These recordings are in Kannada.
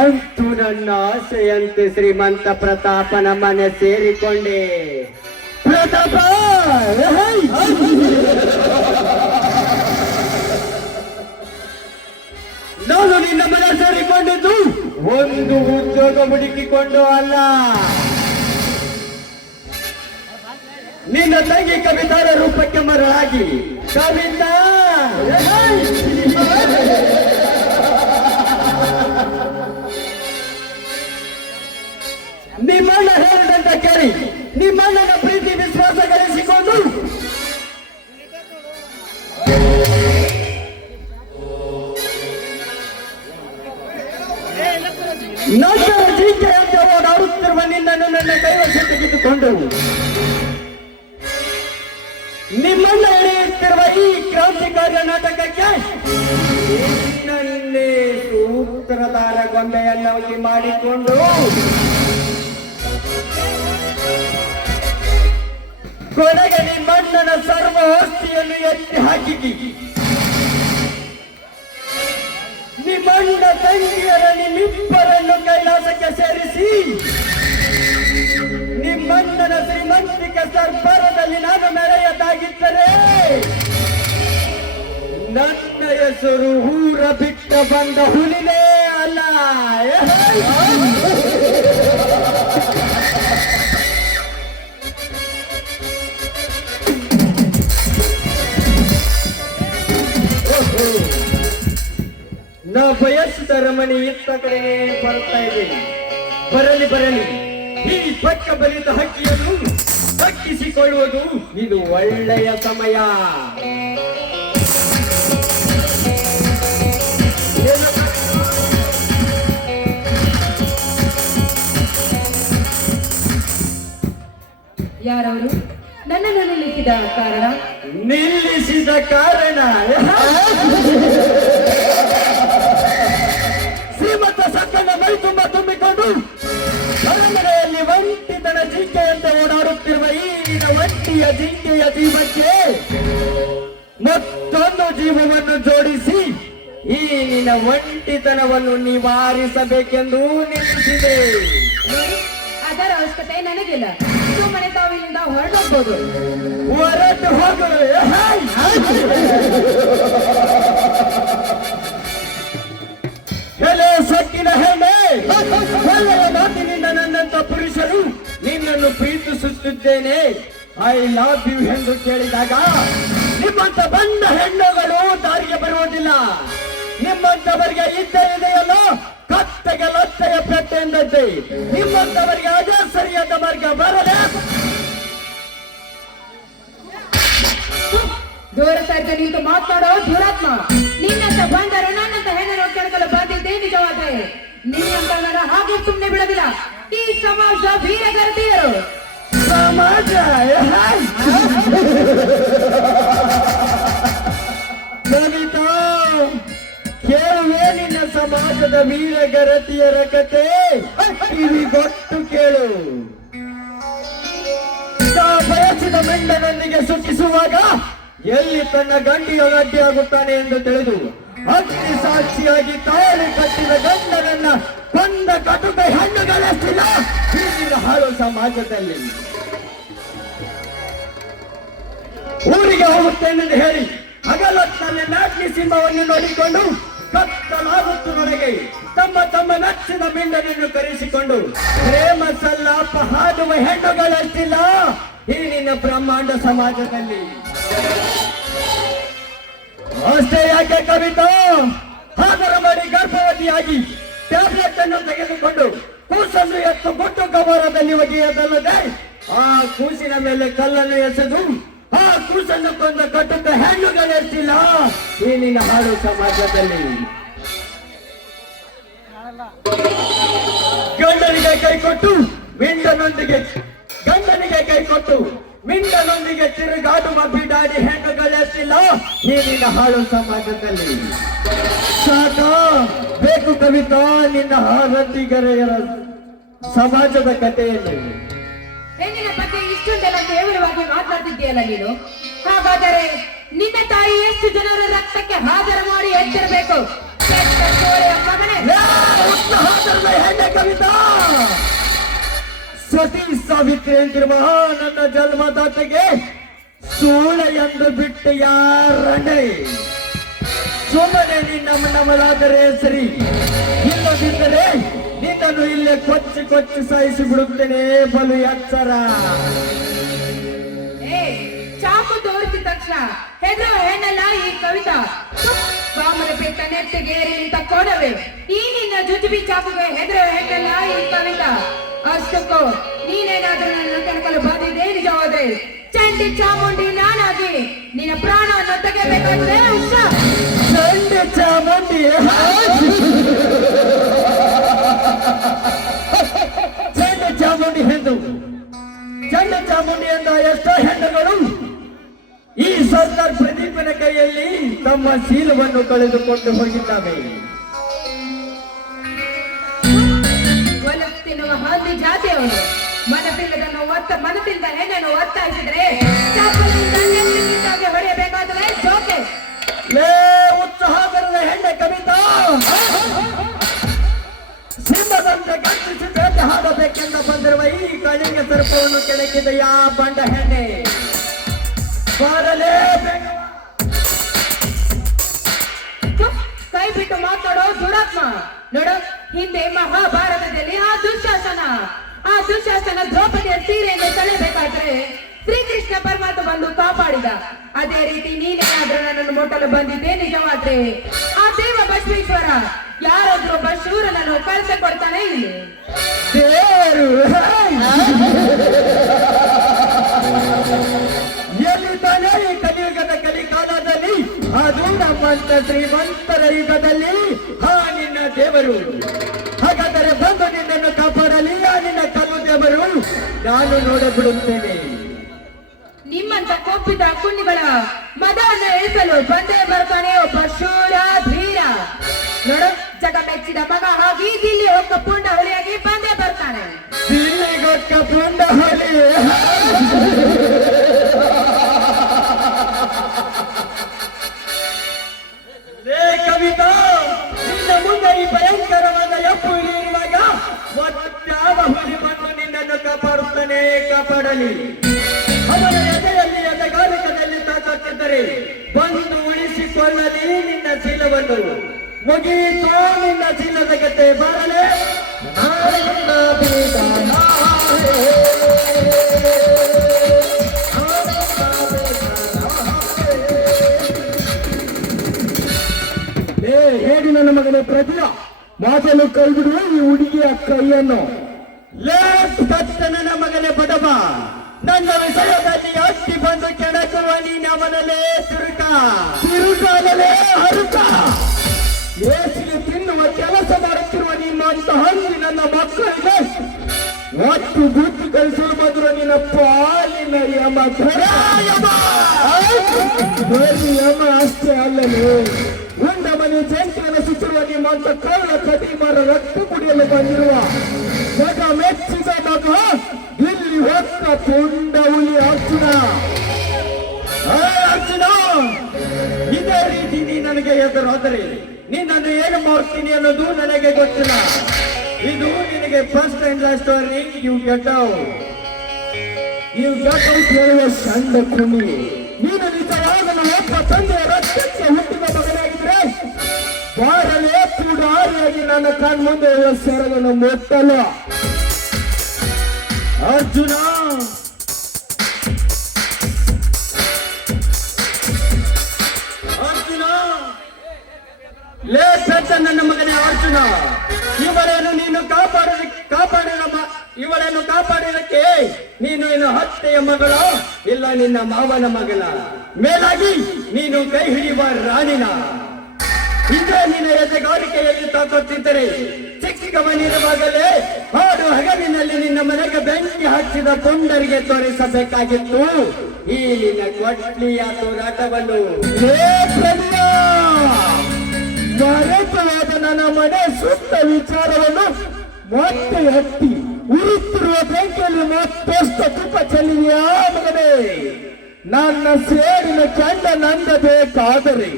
ಅಂತೂ ನನ್ನ ಆಸೆಯಂತೆ ಶ್ರೀಮಂತ ಪ್ರತಾಪನ ಮನೆ ಸೇರಿಕೊಂಡೆ. ಪ್ರತಾಪ, ನಾನು ನಿನ್ನ ಮನೆ ಸೇರಿಕೊಂಡಿದ್ದು ಒಂದು ಉದ್ಯೋಗ ಹುಡುಕಿಕೊಂಡು ಅಲ್ಲ, ನಿನ್ನ ತಂಗಿ ಕವಿತಾರ ರೂಪಕ್ಕೆ ಮರಳಾಗಿ. ಕವಿತಾ, ನಿಮ್ಮಣ್ಣ ಹೇಳಿದಂತ ಕೇಳಿ ನಿಮ್ಮಣ್ಣನ ಪ್ರೀತಿ ವಿಶ್ವಾಸ ಗಳಿಸಿಕೊಂಡು ನಂತರ ಜಿಂಕೆಯಂತೆ ಓಡಾಡುತ್ತಿರುವ ನಿನ್ನನ್ನು ನನ್ನ ಕೈವಶ ತೆಗೆದುಕೊಂಡು ನಿಮ್ಮಣ್ಣ ಎಳೆಯುತ್ತಿರುವ ಈ ಕ್ರಾಂತಿಕಾರ್ಯ ನಾಟಕಕ್ಕೆ ನನ್ನೇ ಸೂತ್ರಧಾರ ಗೊಂಬೆಯನ್ನಾಗಿ ಮಾಡಿಕೊಂಡು ಕೊನೆಗೆ ನಿಮ್ಮಣ್ಣನ ಸರ್ವ ಆಸ್ತಿಯನ್ನು ಎತ್ತಿ ಹಾಕಿ ನಿಮ್ಮಣ್ಣ ತಂಗಿಯರ ನಿಮ್ಮಿಬ್ಬರನ್ನು ಕೈಲಾಸಕ್ಕೆ ಸೇರಿಸಿ ನಿಮ್ಮಣ್ಣನ ಶ್ರೀಮಂತಿಕ ಸರ್ಬರದಲ್ಲಿ ನಾನು ಮೆರೆಯದಾಗಿದ್ದರೆ ನನ್ನ ಹೆಸರು ಊರ ಬಿಟ್ಟ ಬಂದ ಹುಲಿನೇ ಅಲ್ಲ. ನಾ ಬಯಸಿದ ರಮಣಿ ಇತ್ತ ಕಡೆ ಬರ್ತಾ ಇದ್ದೇನೆ. ಬರಲಿ ಬರಲಿ, ಈ ಪಕ್ಕ ಬಲಿತ ಹಕ್ಕಿಯನ್ನು ದಕ್ಕಿಸಿಕೊಳ್ಳುವುದು ಇದು ಒಳ್ಳೆಯ ಸಮಯ. ಯಾರವರು? ನನ್ನನ್ನು ನಿಲ್ಲಿಸಿದ ಕಾರಣ? ನಿಲ್ಲಿಸಿದ ಕಾರಣ ಶ್ರೀಮಂತ ಸಕ್ಕನ ಮೈ ತುಂಬ ತುಂಬಿಕೊಂಡು ಹೊರಮನೆಯಲ್ಲಿ ಒಂಟಿತನ ಜಿಂಕೆಯಂತೆ ಓಡಾಡುತ್ತಿರುವ ಈ ನಿನ್ನ ಒಂಟಿಯ ಜಿಂಕೆಯ ಜೀವಕ್ಕೆ ಮತ್ತೊಂದು ಜೀವವನ್ನು ಜೋಡಿಸಿ ಈ ನಿನ್ನ ಒಂಟಿತನವನ್ನು ನಿವಾರಿಸಬೇಕೆಂದು ನಿಲ್ಲಿಸಿದೆ. ಅದರ ಅವಶ್ಯಕತೆ ನನಗಿಲ್ಲ. ಸುಮ್ಮನೆ ತಾವು ಇಲ್ಲಿಂದ ಹೊರಟೋಗ್ಬೋದು. ಹೊರಟು ಹೋಗು. ಹೆಲೆ ಸೊಕ್ಕಿನ ಹೆಣ್ಣೆ, ಒಳ್ಳೆಯ ಮಾತಿನಿಂದ ನನ್ನಂತ ಪುರುಷರು ನಿನ್ನನ್ನು ಪ್ರೀತಿಸುತ್ತಿದ್ದೇನೆ, ಐ ಲವ್ ಯು ಎಂದು ಕೇಳಿದಾಗ ನಿಮ್ಮಂತ ಬಂದ ಹೆಣ್ಣುಗಳು ದಾರಿಗೆ ಬರುವುದಿಲ್ಲ. ನಿಮ್ಮಂತವರಿಗೆ ಇದ್ದ ಇದೆಯಲ್ಲ ಕತ್ತೆಗೆ ಲತ್ತೆಯ ಪೆಟ್ಟೆ ಎಂದದ್ದೆ. ನಿಮ್ಮಂತವರಿಗೆ ಅದೇ ಸರಿಯಾದ ಮಾರ್ಗ ಬರಲೇ. ಜೋರ ಸಹಿತ ನಿಂತು ಮಾತನಾಡೋ ದುರಾತ್ಮ. ನಿನ್ನಂತ ಬಂದರು ನನ್ನಂತ ಹೆಣ್ಣರು ಕೆಳಗಲು ಬಂದಿದ್ದೇ ನಿಜವಾದ. ನಿನ್ನಂತ ಹಾಗೆ ಸುಮ್ಮನೆ ಬಿಡೋದಿಲ್ಲ ಈ ಸಮಾಜ ವೀರಗರ್ತಿಯರು. ಸಮಾಜ ಯುದ್ಧದ ವೀರಗರತಿಯರ ಕತೆ ಕಿವಿಗೊಟ್ಟು ಕೇಳು. ತಾ ಬಯಸಿದ ಮೆಂಡನೊಂದಿಗೆ ಸುಖಿಸುವಾಗ ಎಲ್ಲಿ ತನ್ನ ಗಂಡಿಯ ಗಡ್ಡಿಯಾಗುತ್ತಾನೆ ಎಂದು ತಿಳಿದು ಅಗ್ನಿ ಸಾಕ್ಷಿಯಾಗಿ ತಾಳಿ ಕಟ್ಟಿದ ಗಂಡನನ್ನ ಕೊಂದ ಕಟುಕ ಹೆಣ್ಣುಗಳಷ್ಟಿಲ್ಲ ಈಗಿನ ಹಾಳು ಸಮಾಜದಲ್ಲಿ. ಊರಿಗೆ ಹೋಗುತ್ತೇನೆಂದು ಹೇಳಿ ಹಗಲೊತ್ತಲ್ಲಿ ನಾಟ್ನಿ ಸಿಂಹವನ್ನು ನೋಡಿಕೊಂಡು ಕತ್ತಲಾಗುತ್ತದೊಳಗೆ ತಮ್ಮ ತಮ್ಮ ನಚ್ಚಿದ ಮಿಂಡನನ್ನು ಕರೆಸಿಕೊಂಡು ಪ್ರೇಮ ಸಲ್ಲಾಪ ಹಾಡುವ ಹೆಣ್ಣುಗಳಷ್ಟಿಲ್ಲ ಈ ನಿನ್ನ ಬ್ರಹ್ಮಾಂಡ ಸಮಾಜದಲ್ಲಿ. ಅಷ್ಟೇ ಯಾಕೆ ಕವಿತಾ, ಹಾದರ ಮಾಡಿ ಗರ್ಭವತಿಯಾಗಿ ಟ್ಯಾಬ್ಲೆಟ್ ಅನ್ನು ತೆಗೆದುಕೊಂಡು ಕೂಸನ್ನು ಎತ್ತು ಗುಟ್ಟು ಕವರದಲ್ಲಿ ಒಗೆಯದಲ್ಲದೆ ಆ ಕೂಸಿನ ಮೇಲೆ ಕಲ್ಲನ್ನು ಎಸೆದು ಆ ಕೂಸನ್ನು ಕೊಂದ ಕಟ್ಟುತ್ತ ಹೆಣ್ಣುಗಳೆಷ್ಟಿಲ್ಲ ಈ ನಿನ್ನ ಹಾಡು ಸಮಾಜದಲ್ಲಿ. ಗಂಡನಿಗೆ ಕೈ ಕೊಟ್ಟು ಮಿಂಡನೊಂದಿಗೆ ತಿರುಗಾಡುವ ಬಿಡಾಡಿ ಹೆಣ್ಣುಗಳೆಷ್ಟಿಲ್ಲ ಈ ನಿನ್ನ ಹಾಳು ಸಮಾಜದಲ್ಲಿ. ಸಾಕ ಬೇಕು ಕವಿತಾ ನಿನ್ನ ಹಾರತಿಗರೆಯರ ಸಮಾಜದ ಕಥೆಯಲ್ಲಿ. ಹೆಣ್ಣಿನ ಬಗ್ಗೆ ಇಷ್ಟೊಂದೆಲ್ಲ ಕೇವಲವಾಗಿ ಮಾತಾಡ್ತಿದ್ದೀಯಲ್ಲ ನೀನು. ಹಾಗಾದರೆ ನಿನ್ನ ತಾಯಿ ಎಷ್ಟು ಜನರ ರಕ್ತಕ್ಕೆ ಹಾಜರ ಮಾಡಿ ಎತ್ತಿರಬೇಕು. ಹೆಣ್ಣೆ ಕವಿತಾ, ಸತಿ ಸಾವಿತ್ರಿ ಅಂತಿರುವ ನನ್ನ ಜನ್ಮದಾತೆಗೆ ಸೂಳ ಎಂದು ಬಿಟ್ಟು ಯಾರಣ್ಣೆ. ಸುಮ್ಮನೆ ನಿನ್ನ ನಮ್ಮಲಾದರೆ ಸರಿ, ಇಲ್ಲದಿದ್ದರೆ ನಿನ್ನನ್ನು ಇಲ್ಲೇ ಕೊಚ್ಚಿ ಸಾಯಿಸಿ ಬಿಡುತ್ತೇನೆ ಬಲು ಎಚ್ಚರ. ಚಾಕು ತೋರಿಸಿದ ತಕ್ಷಣ ಹೆದರುವ ಹೆಣ್ಣಲ್ಲ ಈ ಕವಿತಾ. ಬಾಮನ ಪೆಟ್ಟ ನೆತ್ತಿಗೇರಿ ನಿಂತ ಕೊಡವೆ ಈ ನಿನ್ನ ಜುಜುಬಿ ಚಾಕುಗೆ ಹೆದರುವ ಹೆಣ್ಣಲ್ಲ ಈ ಕವಿತಾ. ಅಷ್ಟಕ್ಕೂ ನೀನೇನಾದ್ರೂ ನನ್ನ ಕನಕಲು ಬಂದಿದೆ ನಿಜವಾದ್ರೆ ಚಂಡಿ ಚಾಮುಂಡಿ ನಾನಾಗಿ ನಿನ್ನ ಪ್ರಾಣವನ್ನು ತೆಗೆಯಬೇಕಾದ್ರೆ ಚಂಡಿ ಚಾಮುಂಡಿ ಚಂಡ ಚಾಮುಂಡಿ ಎಂದ ಎಷ್ಟೋ ಹೆಣ್ಣುಗಳು ಈ ಸರ್ದಾರ್ ಪ್ರದೀಪನ ಕೈಯಲ್ಲಿ ತಮ್ಮ ಶೀಲವನ್ನು ಕಳೆದುಕೊಂಡು ಹೋಗಿದ್ದಾವೆ. ತಿನ್ನುವ ಹಂದಿ ಜಾತಿಯವರು ಮನದಿಂದ ಹೆಣ್ಣನ್ನು ಒತ್ತಾಯಿಸಿದ್ರೆ ಹೊಡೆಯಬೇಕಾದ್ರೆ ಜೋಕೆ ಉತ್ಸಾಹದ ಹೆಣ್ಣೆ ಕವಿತಾ, ಸಿಂಹದಂತೆ ಗರ್ಜಿಸಿ ಬೇಟೆ ಹಾಡಬೇಕೆಂದು ಬಂದಿರುವ ಈ ಕಳಿಗೆ ಸರ್ಪವನ್ನು ಕೆಳಗಿದ ಯಾ ಬಂಡ ಹೆಣ್ಣೆ ಬರಲೇಬೇಕು. ಕೈ ಬಿಟ್ಟು ಮಾತಾಡೋ ದುರಾತ್ಮ. ನೋಡು, ಹಿಂದೆ ಮಹಾಭಾರತದಲ್ಲಿ ಆ ದುಶ್ಯಾಸನ ದ್ರೌಪದಿಯ ಸೀರೆಯನ್ನು ತಳೆಬೇಕಾದ್ರೆ ಶ್ರೀಕೃಷ್ಣ ಪರಮಾತ್ಮ ಬಂದು ಕಾಪಾಡಿದ. ಅದೇ ರೀತಿ ನೀನೇನಾದ್ರೂ ನನ್ನನ್ನು ಮುಟ್ಟಲು ಬಂದಿದ್ದೆ ನಿಜವಾದ್ರೆ ಆ ದೇವ ಬಸವೇಶ್ವರ ಯಾರಾದ್ರೂ ಶೂರನನ್ನು ಕಳಿಸಿಕೊಡ್ತಾನೆ ಇಲ್ಲಿ. ಎಲ್ಲಿದ್ದಾನೆ ಈ ಕಲಿಯುಗದ ಕಲಿಕಾಲದಲ್ಲಿ? ಅದು ನಮ್ಮಂತ ಶ್ರೀಮಂತರ ಯುಗದಲ್ಲಿ ಆ ನಿನ್ನ ದೇವರು. ಹಾಗಾದರೆ ಬಂದು ನಿನ್ನನ್ನು ಕಾಪಾಡಲಿ ಆ ನಿನ್ನ ಕಲ್ಲು ದೇವರು. ನಾನು ನೋಡಬಿಡುತ್ತೇನೆ. ನಿಮ್ಮಂತ ಕೊಪ್ಪಿದ ಕುಣ್ಣಿಗಳ ಮದವನ್ನು ಇಳಿಸಲು ಬಂದೇ ಬರ್ತಾನೆ ಒಬ್ಬ ಶೂರ ಧೀರ. ನೋಡು, ಜಗ ಮೆಚ್ಚಿದ ಮಗ ಹಾಗೆ ದಿಲ್ಲಿ ಒಕ್ಕ ಪುಂಡ ಹುಲಿಯಾಗಿ ಬಂದೇ ಬರ್ತಾನೆ. ದಿಲ್ಲಿಗೊಕ್ಕ ಪುಂಡ ಹುಲಿ ಕವಿತಾ, ನಿನ್ನ ಮುಂದೆ ಈ ಭಯಂಕರವಾದ ಎಪ್ಪು ಇರುವಾಗ ಯಾವ ಹುಲಿ ಬಂದು ನಿನ್ನನ್ನು ಕಾಪಾಡಲಿ. ಅವನ ಎದೆಯಲ್ಲಿ ಎದೆಗಾಲಿಕದಲ್ಲಿ ತಾಕತ್ತಿದ್ದರೆ ಬಂದು ಉಳಿಸಿಕೊಳ್ಳಲಿ ನಿನ್ನ ಶೀಲವನ್ನು. ಮುಗಿಯಿತೋ ನಿನ್ನ ಶೀಲದ ಗತೆ ಬರಲೇ ಹೇಳಿ ನನ್ನ ಮಗನ ಪ್ರತಿಯ ಮಾತನ್ನು ಕೈ ಬಿಡುವ ಈ ಹುಡುಗಿಯ ಕೈಯನ್ನು. ಲೇಟ್ ಕಷ್ಟ ನನ್ನ ಮಗನೇ ಬಡಬ, ನನ್ನ ವಿಷಯದಲ್ಲಿ ಅಟ್ಟಿ ಬಂದು ಕೆಣಕುವ ನೀನು ಅವನಲ್ಲೇ ತಿರುಗಾಲೇ ಹರುಕ. ಏಸಿಗೆ ತಿನ್ನುವ ಕೆಲಸ ಮಾಡುತ್ತಿರುವ ನಿಮ್ಮಂತ ಹಂದಿ ನನ್ನ ಮಕ್ಕಳಿಗೆ ಒಟ್ಟು ಗುದ್ದು ಕಳಿಸಲು ಬಂದಿರುವ ನಿನ್ನ ಪಾಲಿನ ಯಮ ಯಮ ಅಷ್ಟೇ ಅಲ್ಲವೇ ಉಂಡ ಮನೆ ಜಂಟಿಯನ್ನು ಸುತ್ತಿರುವ ನಿಮ್ಮ ಶ್ರೀಮಂತ ಕಳ್ಳ ಕಡಿಮರ ರಕ್ತ ಕುಡಿಯಲು ಬಂದಿರುವ ಜಗ ಮೆಚ್ಚಿದ ಮಗ ಇಲ್ಲಿ ಹೊತ್ತ ಪುಂಡ ಹುಲಿ ಅರ್ಜುನ. ಅರ್ಜುನ, ಇದೇ ರೀತಿ ನೀ ನನಗೆ ಎದುರಾದರೆ ನಿನ್ನನ್ನು ಏನು ಮಾಡ್ತೀನಿ ಅನ್ನೋದು ನನಗೆ ಗೊತ್ತಿಲ್ಲ. ಇದು ನಿನಗೆ first and last warning. You get out ಹೇಳುವ ಸಣ್ಣ ಕುಣಿ. ನೀನು ನಿಜವಾಗಲು ಒಬ್ಬ ತಂದೆಯ ರಕ್ತಕ್ಕೆ ಹುಟ್ಟಿದ ಮಗನಾಗಿದ್ರೆ ಬಾರಲೇ ಪುಡಾರಿಯಾಗಿ ನನ್ನ ಕಣ್ಮುಂದೆ ಸೆರಗನ್ನು ಮುಟ್ಟಲು. ಅರ್ಜುನ, ಅರ್ಜುನ, ಲೇ ಪೆದ್ದ ನನ್ನ ಮಗನೇ ಅರ್ಜುನ, ಇವಳನ್ನು ನೀನು ಇವಳನ್ನು ಕಾಪಾಡಿದಕ್ಕೆ ನೀನು ಇನ್ನು ಹತ್ಯೆಯ ಮಗಳ ಇಲ್ಲ ನಿನ್ನ ಮಾವನ ಮಗನ, ಮೇಲಾಗಿ ನೀನು ಕೈ ಹಿಡಿಯುವ ರಾಣಿನ. ಇದೇ ನಿನ್ನ ಎದೆಗಾರಿಕೆಯಲ್ಲಿ ತಾಕತ್ತಿದ್ದರೆ ಚಿಕ್ಕ ಮನೆಯಿರುವಾಗಲೇ ಹಾಡು ಹಗಲಿನಲ್ಲಿ ನಿನ್ನ ಮನೆಗೆ ಬೆಂಕಿ ಹಚ್ಚಿದ ಪುಂಡರಿಗೆ ತೋರಿಸಬೇಕಾಗಿತ್ತು ಈ ನಿನ್ನ ಕೊಟ್ಲಿಯ ಹೋರಾಟವನ್ನು. ಮರೆತವಾದ ನನ್ನ ಮನೆ ಸುತ್ತ ವಿಚಾರವನ್ನು ಮತ್ತೆ ಹತ್ತಿ ಉರಿತಿರುವ ಬೆಂಕಿಯಲ್ಲಿ ಮತ್ತಷ್ಟು ತುಪ್ಪ ಚೆಲ್ಲಿದೆಯಾ ಮಗನೇ? ನನ್ನ ಸೇರಿನ ಚಂಡ ನಂದಬೇಕಾದರೆ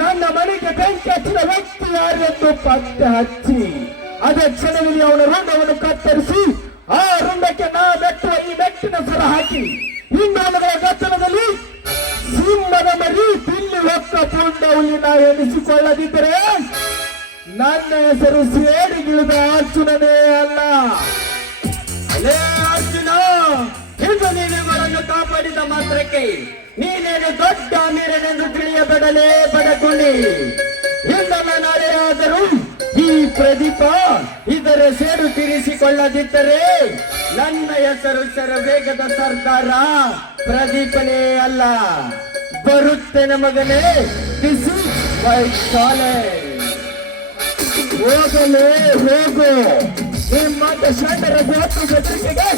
ನನ್ನ ಮನೆಗೆ ಬೆಂಕಿ ಹಚ್ಚಿದ ವ್ಯಕ್ತಿ ಯಾರೆಂದು ಪತ್ತೆ ಹಚ್ಚಿ ಅದೇ ಕ್ಷಣದಲ್ಲಿ ಅವನ ರುಂಡವನ್ನು ಕತ್ತರಿಸಿ ಆ ರುಂಡಕ್ಕೆ ನಾ ಬೆಟ್ಟುವ ಈ ಬೆಟ್ಟಿನ ಸರ ಹಾಕಿ ಹಿಂಗಾಲುಗಳ ಗದ್ದಲದಲ್ಲಿ ಸಿಂಹದ ಮರಿ ತಿಲ್ಲಿ ಹೊಕ್ಕ ಪುಂಡ ಹುಲಿನ ಎನಿಸಿಕೊಳ್ಳದಿದ್ದರೆ ನನ್ನ ಹೆಸರು ಸೇಡಿಗಿಳಿದ ಅರ್ಜುನನೇ ಅಲ್ಲ. ಅಲೇ ಅರ್ಜುನ, ಇಂದು ನೀನು ಇವರನ್ನು ಕಾಪಾಡಿದ ಮಾತ್ರಕ್ಕೆ ನೀನೇನು ದೊಡ್ಡ ಅಮೀರನೆಂದು ತಿಳಿಯಬೇಡಲೇ ಬಡಕೊಂಡಿ. ಇಂದಲ್ಲ ನಾಳೆ ಆದರೂ ಈ ಪ್ರದೀಪ ಇದರ ಸೇಡು ತೀರಿಸಿಕೊಳ್ಳದಿದ್ದರೆ ನನ್ನ ಹೆಸರು ಶರವೇಗದ ಸರ್ದಾರ ಪ್ರದೀಪನೇ ಅಲ್ಲ. ಬರುತ್ತೇನೆ ಮಗನೇ, ದಿಸ್ ಇಸ್ ಮೈ ಕಾಲೇಜ್. ಹೋಗಲೇ ಹೋಗು, ನಿಮ್ಮ ಷಂಡರ ಗೋತ್ರ ಜೊತೆಗೆ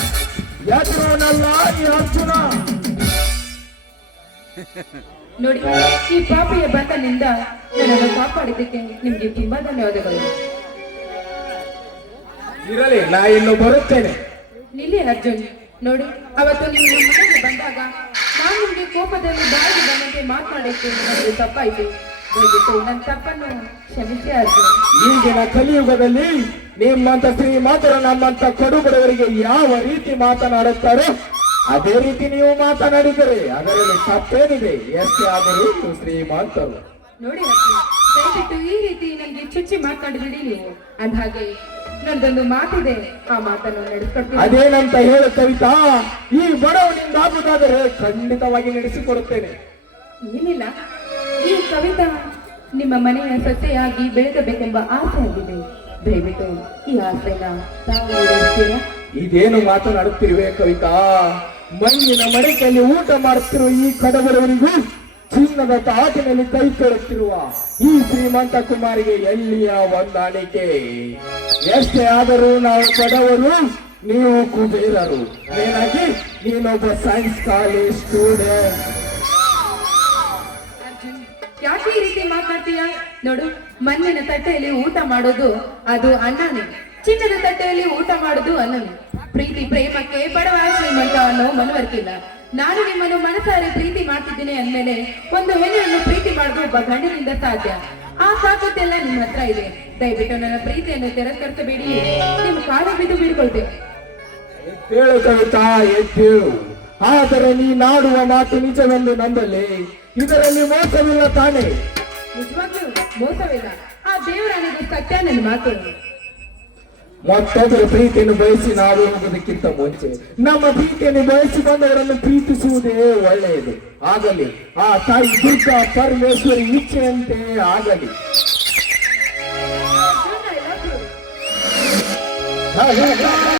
ಎದುರೋನಲ್ಲ ಈ ಅರ್ಜುನ. ನೋಡಿ, ಈ ಪಾಪಿಯ ಬಂಧನಿಂದ ನನ್ನನ್ನು ಕಾಪಾಡಿದ್ದಕ್ಕೆ ನಿಮ್ಗೆ ತುಂಬಾ ಧನ್ಯವಾದಗಳು. ಇರಲಿ, ನಾ ಇನ್ನು ಬರುತ್ತೇನೆ. ನಿಲ್ಲಿ ಅರ್ಜುನ್, ನೋಡಿ, ಅವತ್ತು ನೀವು ನಮ್ಮ ಮನೆಗೆ ಬಂದಾಗ ನಾನು ನಿಮ್ಗೆ ಕೋಪದಲ್ಲಿ ಬಾಯಿಗೆ ಬಂದಂತೆ ಮಾತನಾಡಿದ್ದು ನನಗೆ ತಪ್ಪಾಯಿತು. ದಯವಿಟ್ಟು ನನ್ನ ತಪ್ಪನ್ನು ಕ್ಷಮಿಸಿ ಅರ್ಜುನ್. ಈಗಿನ ಕಲಿಯುಗದಲ್ಲಿ ನಿಮ್ಮಂತ ಶ್ರೀಮಂತರು ನಮ್ಮಂತ ಕಡುಬಡವರಿಗೆ ಯಾವ ರೀತಿ ಮಾತನಾಡುತ್ತಾರೋ ಅದೇ ರೀತಿ ನೀವು ಮಾತನಾಡಿದರೆ ಅದರಲ್ಲಿ ತಪ್ಪೇನಿದೆ? ಎಷ್ಟೇ ಆದರೂ ನೀವು ಶ್ರೀಮಂತರು. ನೋಡಿ ಅರ್ಜುನ್, ದಯವಿಟ್ಟು ಈ ರೀತಿ ನನಗೆ ಚುಚ್ಚಿ ಮಾತನಾಡಿಬಿಡಿ ನೀವು. ಅಂದ್ಹಾಗೆ ನಂದೊಂದು ಮಾತಿದೆ, ಆ ಮಾತನ್ನು ನಡೆಸ್ಕೊಡ್ತೀನಿ. ಅದೇನಂತ ಹೇಳು ಕವಿತಾ. ಈ ಬಡವನಿಂದ ಆಗುವುದಾದರೆ ಖಂಡಿತವಾಗಿ ನಡೆಸಿಕೊಡುತ್ತೇನೆ. ಏನಿಲ್ಲ, ಈ ಕವಿತಾ ನಿಮ್ಮ ಮನೆಯ ಸೊಸೆಯಾಗಿ ಬೆಳೆಸಬೇಕೆಂಬ ಆಸೆ ಆಗಿದೆ. ದಯವಿಟ್ಟು ಈ ಆಸೆನ ತಾವು ಈಡೇರಿಸ್ತೀರಾ? ಇದೇನು ಮಾತನಾಡುತ್ತಿರುವೆ ಕವಿತಾ? ಮಣ್ಣಿನ ಮಡಿಕೆಯಲ್ಲಿ ಊಟ ಮಾಡುತ್ತಿರುವ ಈ ಕಡಬಡವರಿಗೂ ಚಿನ್ನದ ತಾಟಿನಲ್ಲಿ ಕೈ ಕೆಡುತ್ತಿರುವ ಈ ಶ್ರೀಮಂತ ಕುಮಾರಿಗೆ ಎಲ್ಲಿಯ ಹೊಂದಾಣಿಕೆ? ಎಷ್ಟೇ ಆದರೂ ನಾವು ಬಡವರು, ನೀವು ಕುಬೇರರು. ಏನಾಗಿ ನೀನೊಬ್ಬ ಸೈನ್ಸ್ ಕಾಲೇಜ್ ಸ್ಟೂಡೆಂಟ್. ಯಾಕೆ ಈ ರೀತಿ ಮಾತನಾಡ್ತೀಯ? ನೋಡು, ಮಣ್ಣಿನ ತಟ್ಟೆಯಲ್ಲಿ ಊಟ ಮಾಡೋದು ಅದು ಅನ್ನನೇ, ಚಿನ್ನದ ತಟ್ಟೆಯಲ್ಲಿ ಊಟ ಮಾಡೋದು ಅನ್ನನೇ. ಪ್ರೀತಿ ಪ್ರೇಮಕ್ಕೆ ಬಡವ ಶ್ರೀಮಂತ ಅನ್ನೋ ಮನವರಿಕಿಲ್ಲ. ನಾನು ನಿಮ್ಮನ್ನು ಮನಸಾರೆ ಪ್ರೀತಿ ಮಾಡ್ತಿದ್ದೀನಿ ಅಂದ್ಮೇಲೆ ಒಂದು ಹೆಣ್ಣನ್ನು ಪ್ರೀತಿ ಮಾಡೋದು ಒಬ್ಬ ಗಂಡನಿಂದ ಸಾಧ್ಯ. ಆ ತಾಕತ್ತೆಲ್ಲ ನಿಮ್ಮ ಹತ್ರ ಇದೆ. ದಯವಿಟ್ಟು ನನ್ನ ಪ್ರೀತಿಯನ್ನು ತಿರಸ್ಕರಿಸಬೇಡಿ. ನಿಮ್ ಕಾಲ ಬಿದ್ದು ಬಿಡ್ಕೊಳ್ತೇವೆ. ಎದ್ದೇಳು ಕವಿತಾ, ಎದ್ದೇಳು. ಆದರೆ ನೀನಾಡುವ ಮಾತು ನಿಜವೆಂದು ನಂಬಲಿ. ಇದರಲ್ಲಿ ಮೋಸವಿಲ್ಲ ತಾನೇ? ನಿಜವಾಗ್ಲೂ ಮೋಸವಿಲ್ಲ. ಆ ದೇವರಾಣಿಗೆ ಸತ್ಯ ನನ್ನ ಮಾತು. ಮತ್ತೊಬ್ಬರ ಪ್ರೀತಿಯನ್ನು ಬಯಸಿ ನಾವು ಹೋಗೋದಕ್ಕಿಂತ ಮುಂಚೆ ನಮ್ಮ ಪ್ರೀತಿಯನ್ನು ಬಯಸಿಕೊಂಡವರನ್ನು ಪ್ರೀತಿಸುವುದೇ ಒಳ್ಳೆಯದು. ಆಗಲಿ ಆ ತಾಯಿ ದುರ್ಗಾ ಪರಮೇಶ್ವರಿ ಇಚ್ಛೆಯಂತೆ ಆಗಲಿ.